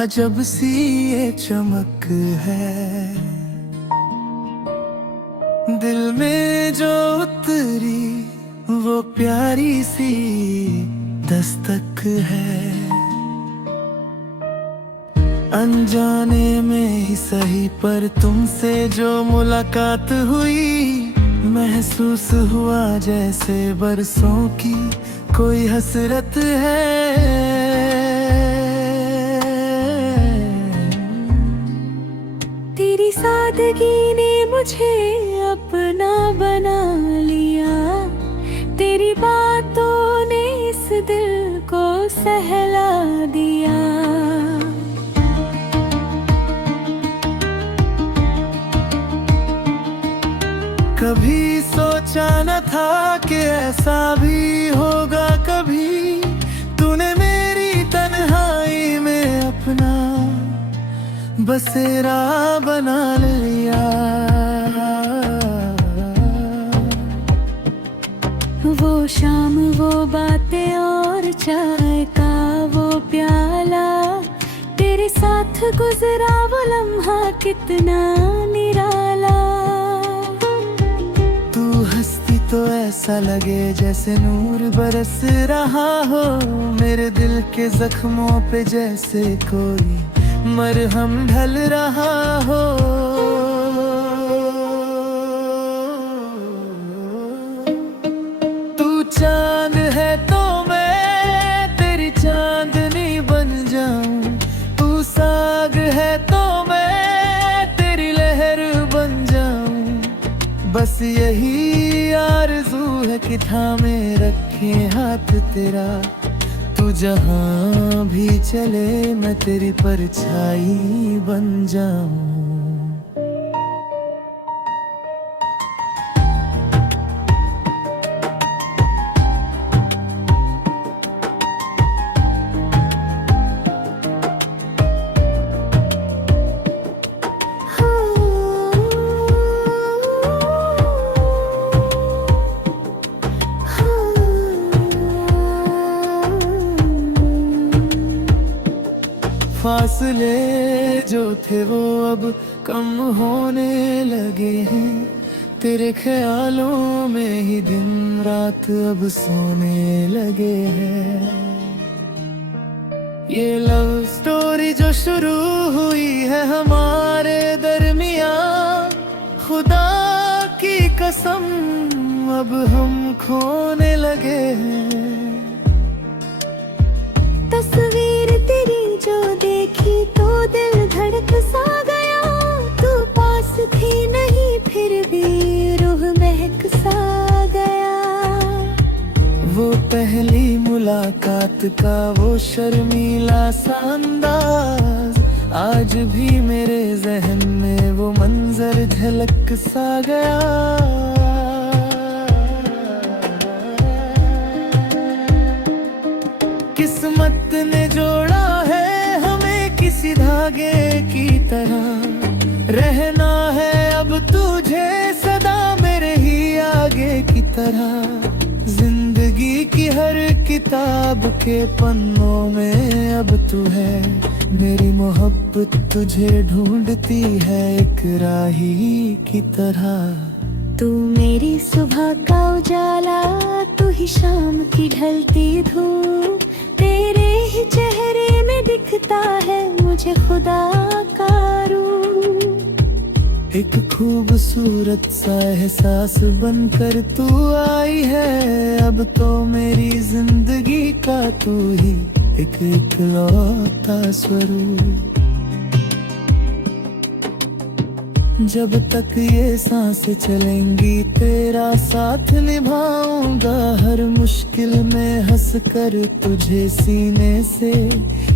अजब सी ये चमक है, दिल में जो उतरी वो प्यारी सी दस्तक है। अनजाने में ही सही पर तुमसे जो मुलाकात हुई, महसूस हुआ जैसे बरसों की कोई हसरत है। तेरी सादगी ने मुझे अपना बना लिया, तेरी बातों ने इस दिल को सहला दिया। कभी सोचा न था कि ऐसा भी होगा कभी, तूने मेरी तन्हाई में अपना बसेरा बना लिया। वो शाम, वो बातें और चाय का वो प्याला, तेरे साथ गुजरा वो लम्हा कितना निराला। तू हंसती तो ऐसा लगे जैसे नूर बरस रहा हो, मेरे दिल के जख्मों पे जैसे कोई मरहम ढल रहा हो। तू चांद है तो मैं तेरी चांदनी बन जाऊं, तू साग है तो मैं तेरी लहर बन जाऊं। बस यही आरज़ू है कि थामे रखे हाथ तेरा, तू जहां भी चले मैं तेरी परछाई बन जाऊं। फासले जो थे वो अब कम होने लगे हैं, तेरे ख्यालों में ही दिन रात अब सोने लगे हैं। ये लव स्टोरी जो शुरू हुई है हमारे दरमियां, खुदा की कसम अब हम खोने लगे हैं। तस्वीर तेरी जो देखी तो दिल धड़क सा गया, तू पास थी नहीं फिर भी रूह महक सा गया। वो पहली मुलाकात का वो शर्मीला सा अंदाज, आज भी मेरे जहन में वो मंजर झलक सा गया। किस्मत ने जोड़ा है हमें किसी धागे की तरह, रहना है अब तुझे सदा मेरे ही आगे की तरह। जिंदगी की हर किताब के पन्नों में अब तू है, मेरी मोहब्बत तुझे ढूंढती है एक राही की तरह। तू मेरी सुबह का उजाला, तू ही शाम की ढलती धूप, तेरे ही चेहरे में दिखता है मुझे खुदा का रूप। एक खूबसूरत सा एहसास बनकर तू आई है, अब तो मेरी जिंदगी का तू ही एक इकलौता स्वरूप। जब तक ये सांसें चलेंगी तेरा साथ निभाऊंगा, हर मुश्किल में हंस कर तुझे सीने से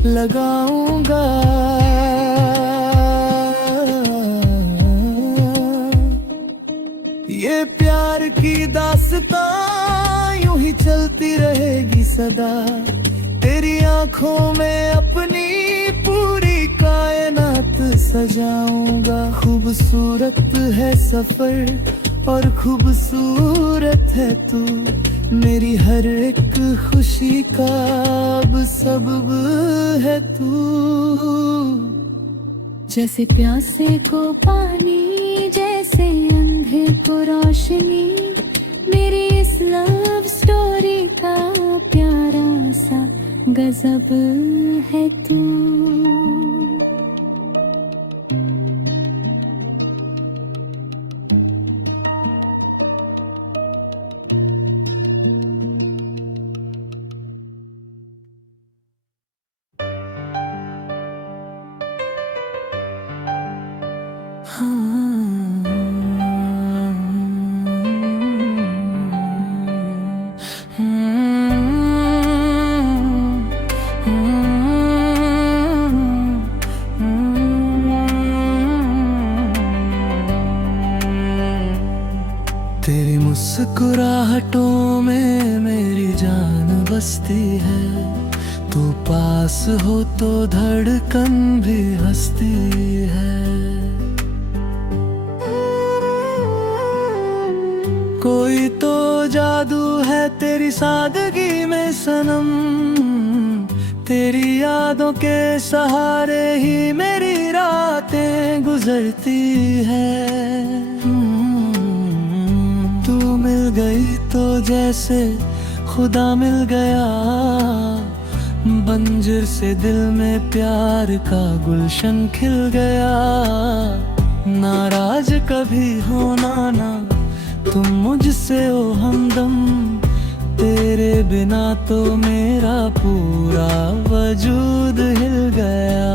लगाऊंगा। ये प्यार की दास्तां यूं ही चलती रहेगी सदा, तेरी आंखों में अपनी पूरी कायनात सजाऊंगा। खूबसूरत है सफर और खूबसूरत है तू, मेरी हर एक खुशी का अब सबब है तू। जैसे प्यासे को पानी, जैसे अंधे को रोशनी, मेरी इस लव स्टोरी का प्यारा सा गजब है तू। तेरी मुस्कुराहटों में मेरी जान बसती है, तू पास हो तो धड़कन भी हंसती है। कोई तो जादू है तेरी सादगी में सनम, तेरी यादों के सहारे ही मेरी रातें गुजरती है। तू मिल गई तो जैसे खुदा मिल गया, बंजर से दिल में प्यार का गुलशन खिल गया। नाराज कभी होना ना तुम मुझसे ओ हमदम, तेरे बिना तो मेरा पूरा वजूद हिल गया।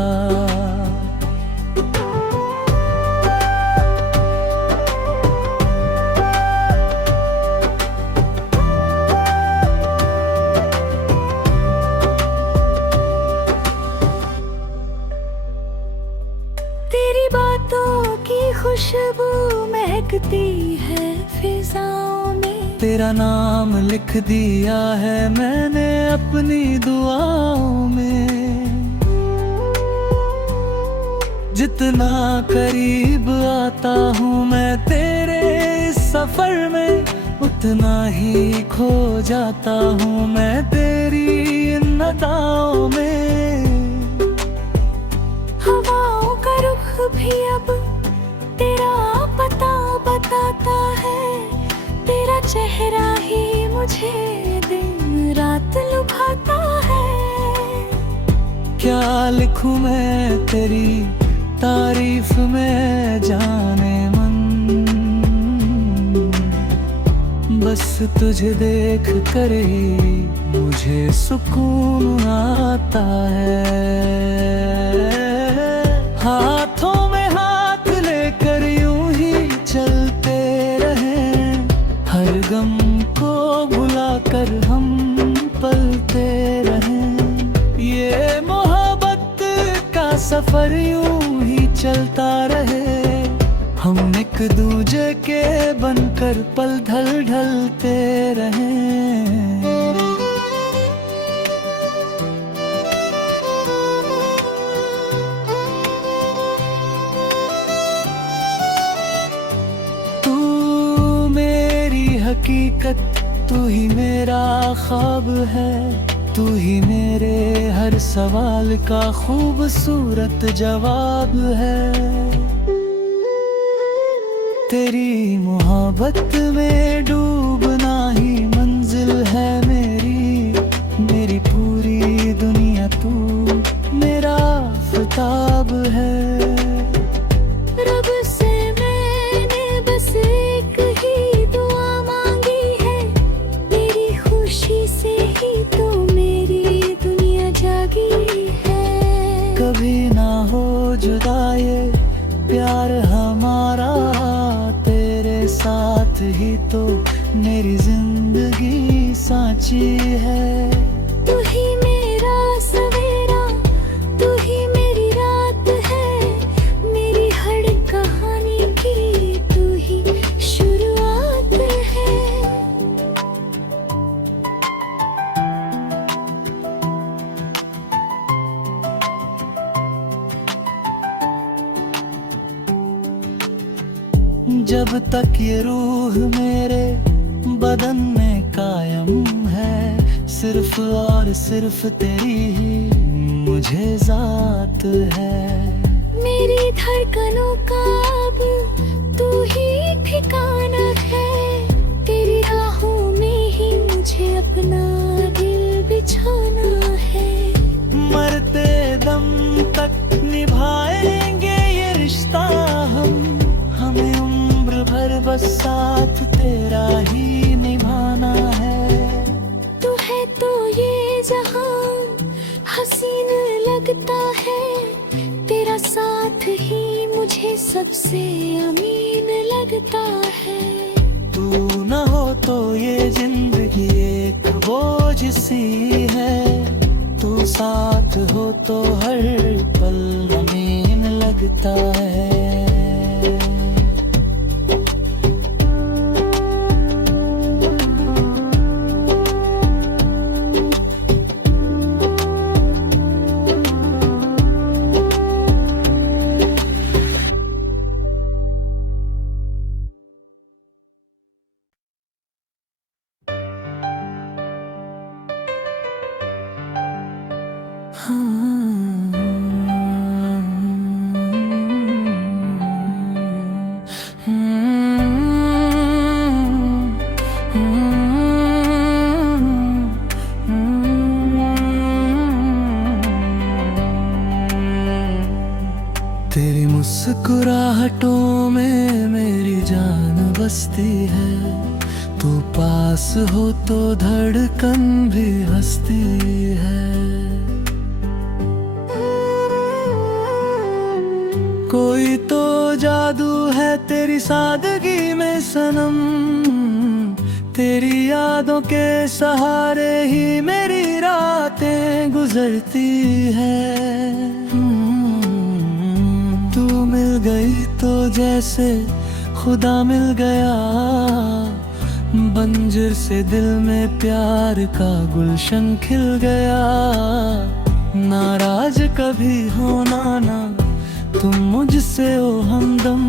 तेरी बातों की खुशबू महकती है फिजाओं में, तेरा नाम लिख दिया है मैंने अपनी दुआओं में। जितना करीब आता हूँ मैं तेरे इस सफर में, उतना ही खो जाता हूँ मैं तेरी इन अदाओं में। हवाओं का रुख भी अब तेरा पता बताता है, तेरा चेहरा ही मुझे दिन रात लुभाता है। क्या लिखूं मैं तेरी तारीफ में जाने मन, बस तुझे देख कर ही मुझे सुकून आता है। हाथों में हाथ लेकर यूं ही चलते रहें, हर गम को भुलाकर हम पलते रहें। ये मोहब्बत का सफर यूं ही चलता रहे, हम एक दूजे के बनकर पल ढल ढलते रहें। तू मेरी हकीकत, तू ही मेरा ख्वाब है, तू ही मेरे हर सवाल का खूबसूरत जवाब है। तेरी मोहब्बत में डूबना ही मंजिल है मेरी, मेरी पूरी दुनिया तू मेरा आफताब है। रब से मैंने बस एक ही दुआ मांगी है, तेरी खुशी से ही तो मेरी दुनिया जागी है। कभी ना हो जुदा ये प्यार हमारा, तेरे साथ ही तो मेरी जिंदगी सांची है। तू ही मेरा सवेरा, तू ही मेरी रात है, मेरी हर कहानी की तू ही शुरुआत है। जब तक ये रूह मेरे बदन में कायम है, सिर्फ और सिर्फ तेरी ही मुझे जात है। मेरी धड़कनों का अब तू ही ठिकाना है, तेरी राहों में ही मुझे अपना दिल बिछाना है। मरते दम तक निभाएंगे ये रिश्ता हम, हमें उम्र भर बस साथ तेरा ही निभाना है। तू है तो ये जहां हसीन लगता है, तेरा साथ ही मुझे सबसे अमीन लगता है। तू न हो तो ये जिंदगी एक बोझ सी है, तू साथ हो तो हर पल अमीन लगता है। तेरी मुस्कुराहटों में मेरी जान बसती है, तू पास हो तो धड़कन भी हंसती है। कोई तो जादू है तेरी सादगी में सनम, तेरी यादों के सहारे ही मेरी रातें गुजरती है। तू मिल गई तो जैसे खुदा मिल गया, बंजर से दिल में प्यार का गुलशन खिल गया। नाराज कभी होना ना तुम मुझसे ओ हमदम,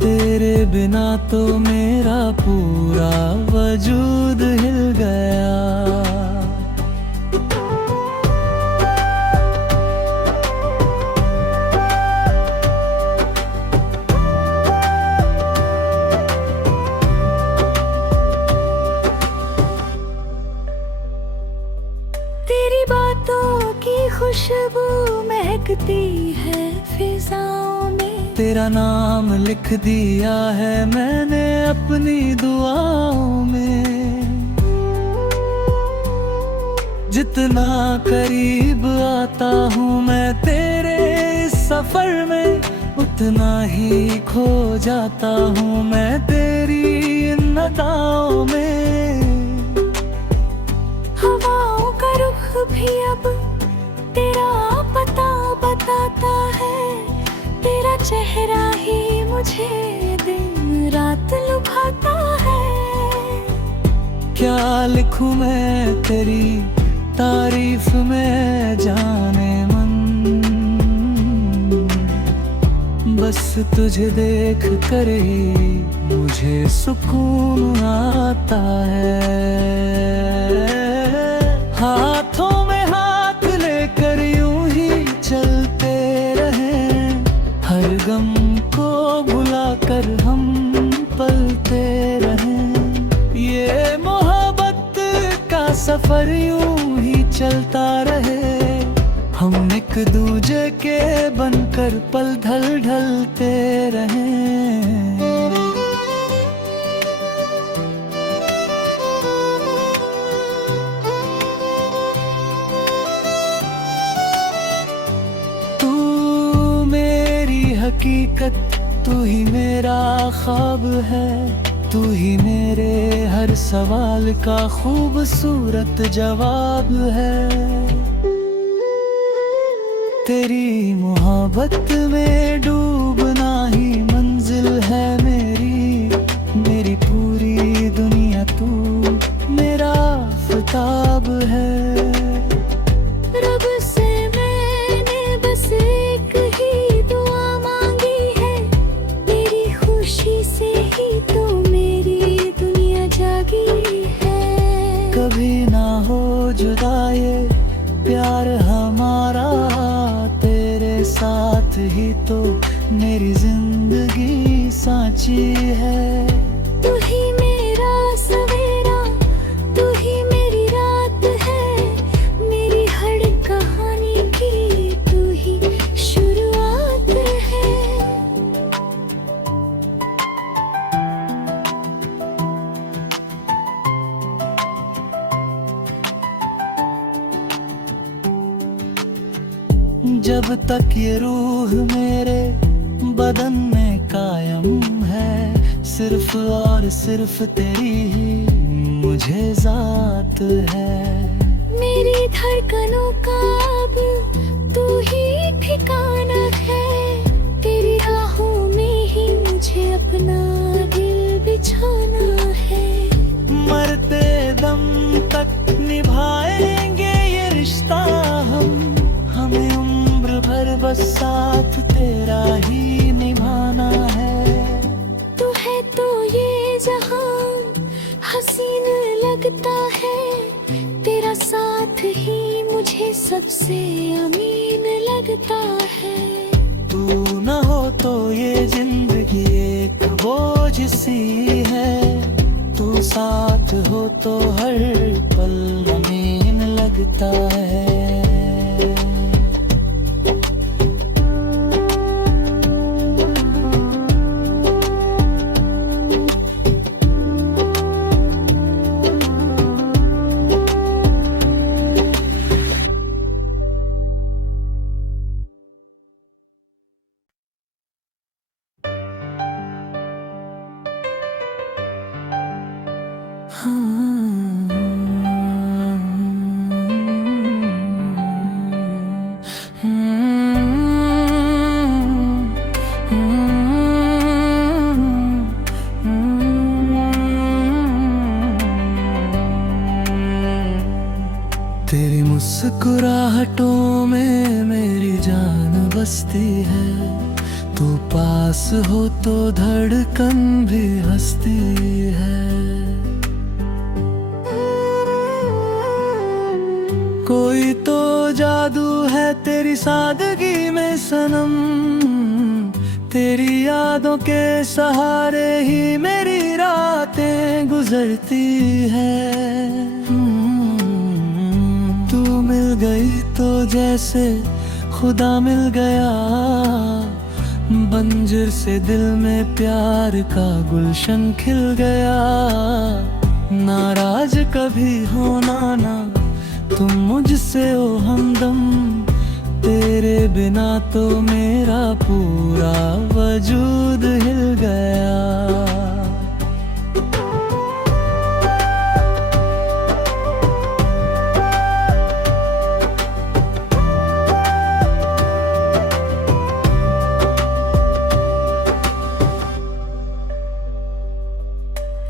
तेरे बिना तो मेरा पूरा वजूद हिल गया। तेरी बातों की खुशबू महकती है फिजाओं में, तेरा नाम लिख दिया है मैंने अपनी दुआओं में। जितना करीब आता हूँ मैं तेरे इस सफर में, उतना ही खो जाता हूँ मैं तेरी इन अदाओं में। हवाओं का रुख भी अब तेरा पता बताता है, तेरा चेहरा ही मुझे दिन रात लुभाता है। क्या लिखूं मैं तेरी तारीफ में जाने मन, बस तुझे देख कर ही मुझे सुकून आता है। हाथों में हाथ लेकर यूं ही चलते रहें, हर गम को भुलाकर हम पलते रहें। ये मोहब्बत का सफर यूं ही चलता रहे, हम एक दूजे के बनकर पल ढल ढलते रहें। तू मेरी हकीकत, तू ही मेरा ख्वाब है, तू ही मेरे हर सवाल का खूबसूरत जवाब है। तेरी मोहब्बत में डूबना ही मंजिल है मेरी, मेरी पूरी दुनिया तू मेरा आफताब है। रब से मैंने बस एक ही दुआ मांगी है, तेरी खुशी से ही तो मेरी दुनिया जागी है। कभी ना हो जुदा ये प्यार हमारा, तेरे साथ ही तो मेरी जिंदगी साची है। तू ही मेरा सवेरा, तू ही मेरी रात है, मेरी हर कहानी की तू ही शुरुआत है। जब तक ये रूह मेरे बदन में कायम है, सिर्फ और सिर्फ तेरी ही मुझे जात है। मेरी धड़कनों का अब तू ही ठिकाना है, तेरी राहों में ही मुझे अपना दिल बिछाना है। मरते दम तक निभाएंगे ये रिश्ता हम, हमें उम्र भर बस साथ तेरा ही निभाना है। तू है तो ये जहां हसीन लगता है, तेरा साथ ही मुझे सबसे अमीन लगता है। तू न हो तो ये जिंदगी एक बोझ सी है, तू साथ हो तो हर पल अमीन लगता है। तेरी मुस्कुराहटों में मेरी जान बसती है, तू पास हो तो धड़कन भी हंसती है। कोई तो जादू है तेरी सादगी में सनम, तेरी यादों के सहारे ही मेरी रातें गुजरती है। तू मिल गई तो जैसे खुदा मिल गया, बंजर से दिल में प्यार का गुलशन खिल गया। नाराज कभी होना ना तुम मुझसे ओ हमदम, तेरे बिना तो मेरा पूरा वजूद हिल गया।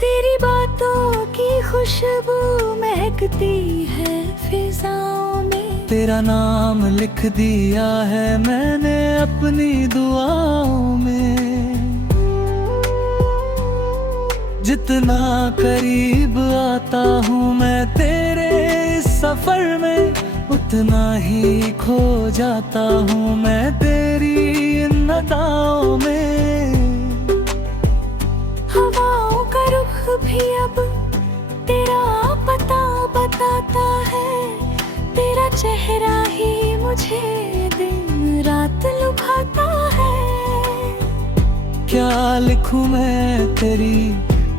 तेरी बातों की खुशबू महकती है फिजाओं में, तेरा नाम लिख दिया है मैंने अपनी दुआओं में। जितना करीब आता हूँ मैं तेरे इस सफर में, उतना ही खो जाता हूँ मैं तेरी इन अदाओं में। हवाओं का रुख भी अब तेरा पता बताता है, तेरा चेहरा ही मुझे दिन रात लुभाता है। क्या लिखूं मैं तेरी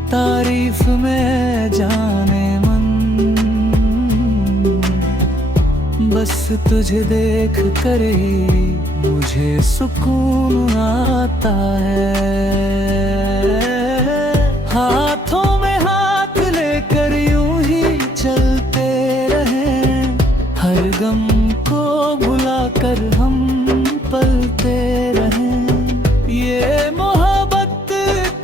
तारीफ में जाने मन, बस तुझे देख कर ही मुझे सुकून आता है। हाथों में हाथ लेकर यूं ही चलते रहें, हर गम को भुलाकर हम पलते रहें। ये मोहब्बत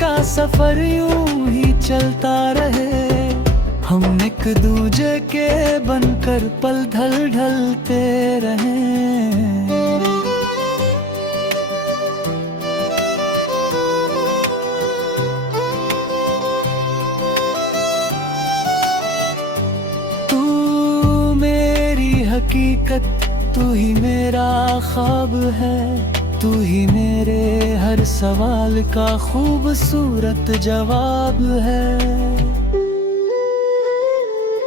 का सफर यूं ही चलता रहे, हम एक दूजे के बनकर पल ढल ढलते रहें। हकीकत, तू ही मेरा ख्वाब है, तू ही मेरे हर सवाल का खूबसूरत जवाब है।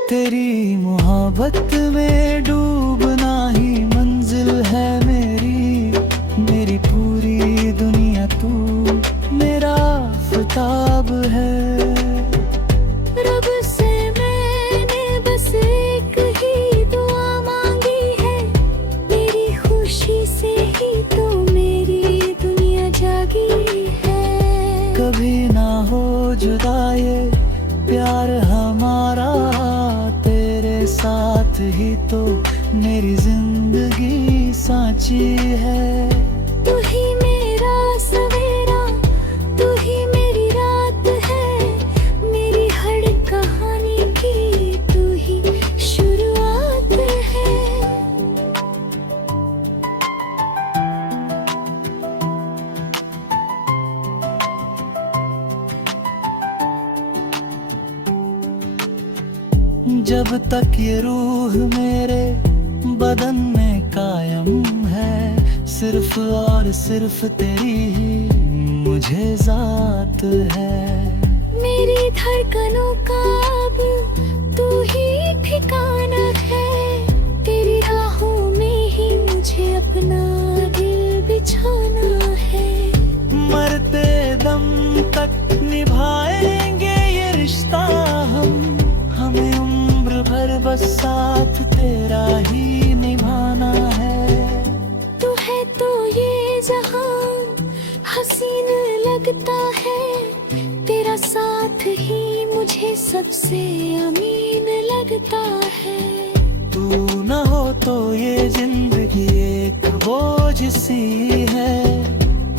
तेरी मोहब्बत में डूबना ही मंजिल है मेरी पूरी दुनिया तू मेरा आफताब है। रब से मैंने बस एक ही दुआ मांगी है, तेरी खुशी से ही तो मेरी दुनिया जागी है। कभी ना हो जुदा ये प्यार हमारा, तेरे साथ ही तो मेरी जिंदगी सांची है। तू ही मेरा सवेरा, तू ही मेरी रात है, मेरी हर कहानी की तू ही शुरुआत है। जब तक ये रूह मेरे बदन में कायम है, सिर्फ और सिर्फ तेरी ही मुझे जात है। मेरी धड़कनों का अब तू ही ठिकाना है, तेरी राहों में ही मुझे अपना दिल बिछाना है। मरते दम तक निभाएंगे ये रिश्ता हमें उम्र भर बस साथ तेरा ही निभाना है। तू है तो ये जहां हसीन लगता है, तेरा साथ ही मुझे सबसे अमीन लगता है। तू न हो तो ये जिंदगी एक बोझ सी है,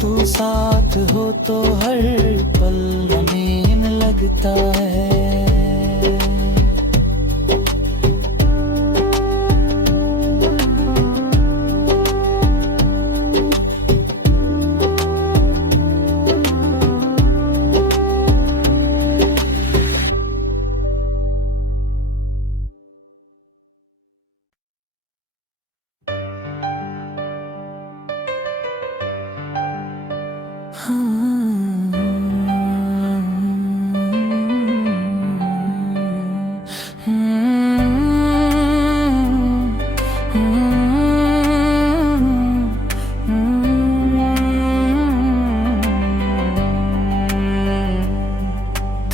तू साथ हो तो हर पल अमीन लगता है।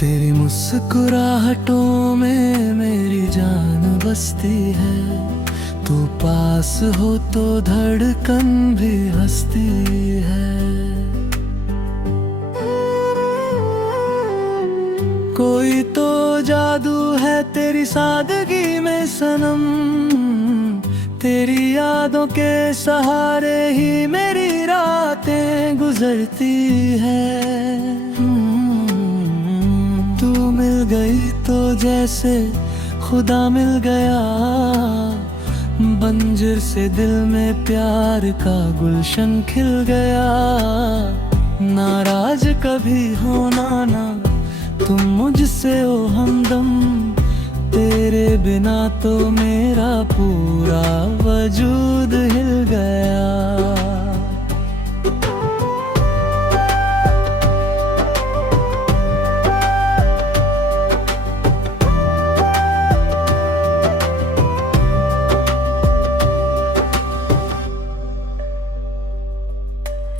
तेरी मुस्कुराहटों में मेरी जान बसती है, तू पास हो तो धड़कन भी हंसती है। कोई तो जादू है तेरी सादगी में सनम, तेरी यादों के सहारे ही मेरी रातें गुजरती है। तू मिल गई तो जैसे खुदा मिल गया, बंजर से दिल में प्यार का गुलशन खिल गया। नाराज कभी होना ना तुम मुझसे ओ हमदम, तेरे बिना तो मेरा पूरा वजूद हिल गया।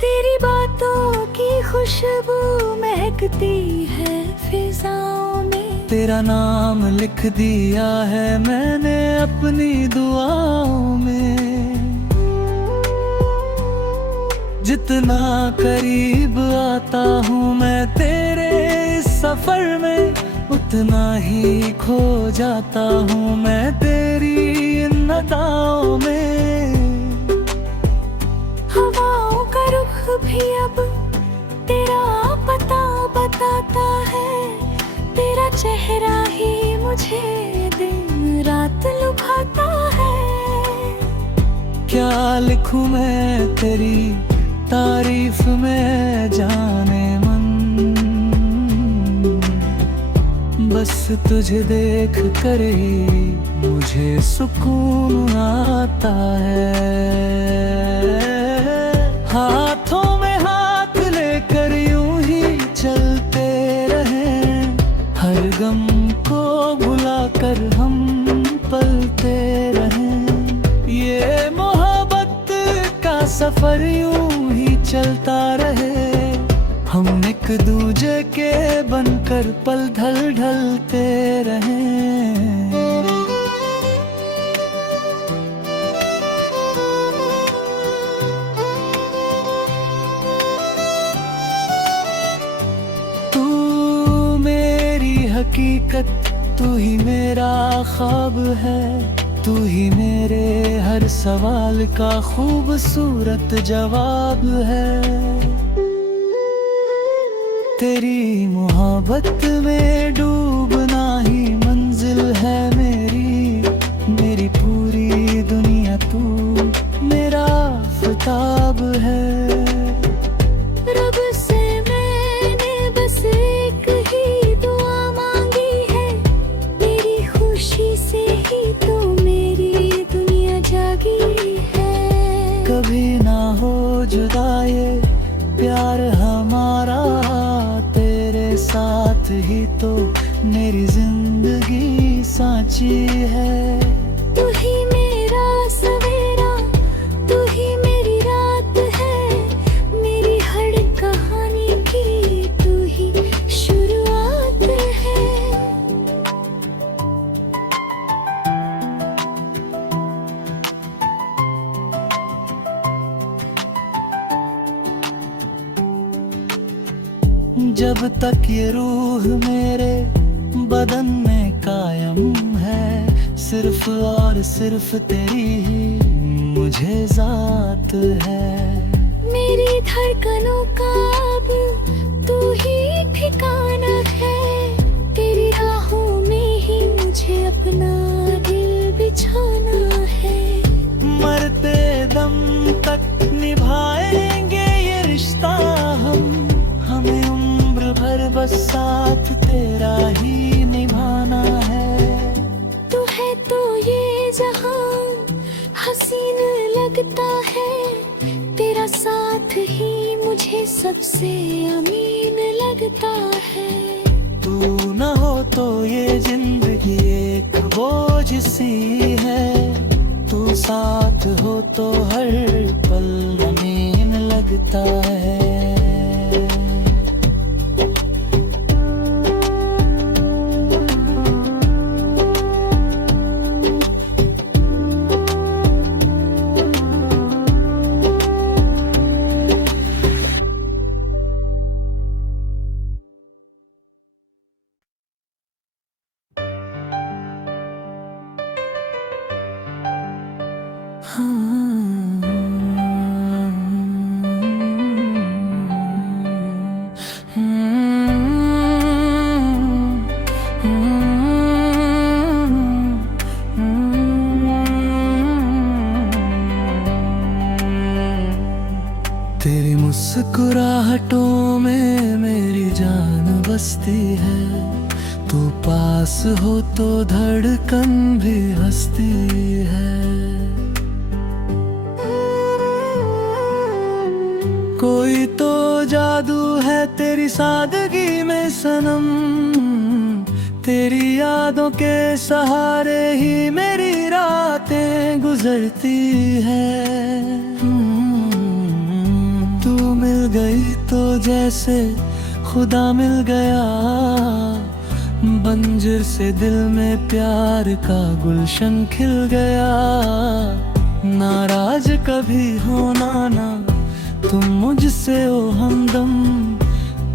तेरी बातों की खुशबू महकती है फिजाओं में, तेरा नाम लिख दिया है मैंने अपनी दुआओं में। जितना करीब आता हूँ मैं तेरे इस सफर में, उतना ही खो जाता हूँ मैं तेरी इन अदाओं में। हवाओं का रुख भी अब तेरा पता बताता है, तेरा चेहरा ही मुझे दिन रात लुभाता है। क्या लिखूं मैं तेरी तारीफ में जाने मन, बस तुझे देख कर ही मुझे सुकून आता है। हाथों में हाथ लेकर यूं ही चलते रहें, हर गम को भुलाकर हम पलते रहें। ये मोहब्बत का सफर यूं ही चलता रहे, हम एक दूजे के बनकर पल ढल ढलते रहें। तू मेरी हकीकत, तू ही मेरा ख्वाब है, तू ही मेरे हर सवाल का खूबसूरत जवाब है। तेरी मोहब्बत में डूबना ही मंजिल है मेरी, मेरी पूरी दुनिया तू मेरा आफताब है। रब से मैंने बस एक ही दुआ मांगी है, तेरी खुशी से ही तो मेरी दुनिया जागी है। कभी ना हो जुदा ये प्यार हमारा, तेरे साथ ही तो मेरी जिंदगी सांची है। तू ही मेरा सवेरा, तू ही मेरी रात है, मेरी हर कहानी की तू ही शुरुआत है। जब तक ये रूह मेरे बदन में कायम है, सिर्फ और सिर्फ तेरी ही मुझे जात है। मेरी धड़कनों का अब तू ही ठिकाना है, तेरी राहों में ही मुझे अपना दिल बिछाना है। मरते दम तक निभाएंगे ये रिश्ता हम, हमें उम्र भर बस साथ तेरा ही निभाना है। तू है तो ये जहां हसीन लगता है, तेरा साथ ही मुझे सबसे अमीन लगता है। तू न हो तो ये जिंदगी एक बोझ सी है, तू साथ हो तो हर पल अमीन लगता है। तेरी मुस्कुराहटों में मेरी जान बसती है, तू पास हो तो धड़कन भी हंसती है। कोई तो जादू है तेरी सादगी में सनम, तेरी यादों के सहारे ही मेरी रातें गुजरती है। तू मिल गई तो जैसे खुदा मिल गया, बंजर से दिल में प्यार का गुलशन खिल गया। नाराज कभी होना ना तुम मुझसे ओ हमदम,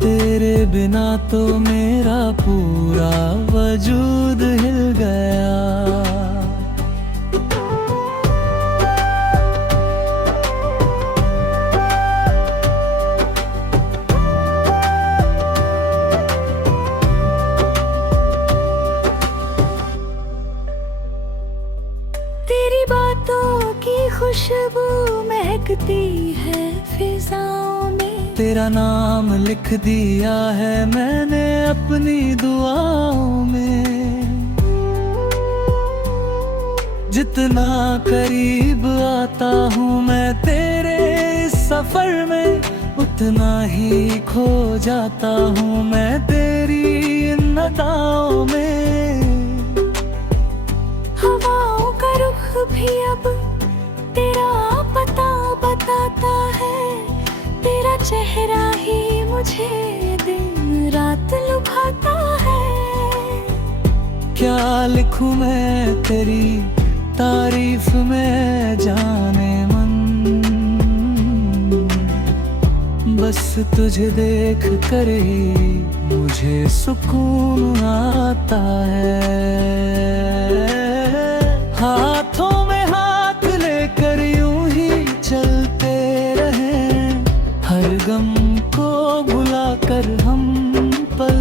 तेरे बिना तो मेरा पूरा वजूद हिल गया। तेरी बातों की खुशबू महकती है फिजाओं में, तेरा नाम लिख दिया है मैंने अपनी दुआओं में। जितना करीब आता हूँ मैं तेरे इस सफर में, उतना ही खो जाता हूँ मैं तेरी इन अदाओं में। हवाओं का रुख भी अब तेरा पता बताता है, तेरा चेहरा ही मुझे दिन रात लुभाता है। क्या लिखूं मैं तेरी तारीफ में जाने मन, बस तुझे देख कर ही मुझे सुकून आता है। हाथों में हाथ लेकर यूं ही चलते रहें, हर गम को भुलाकर हम पल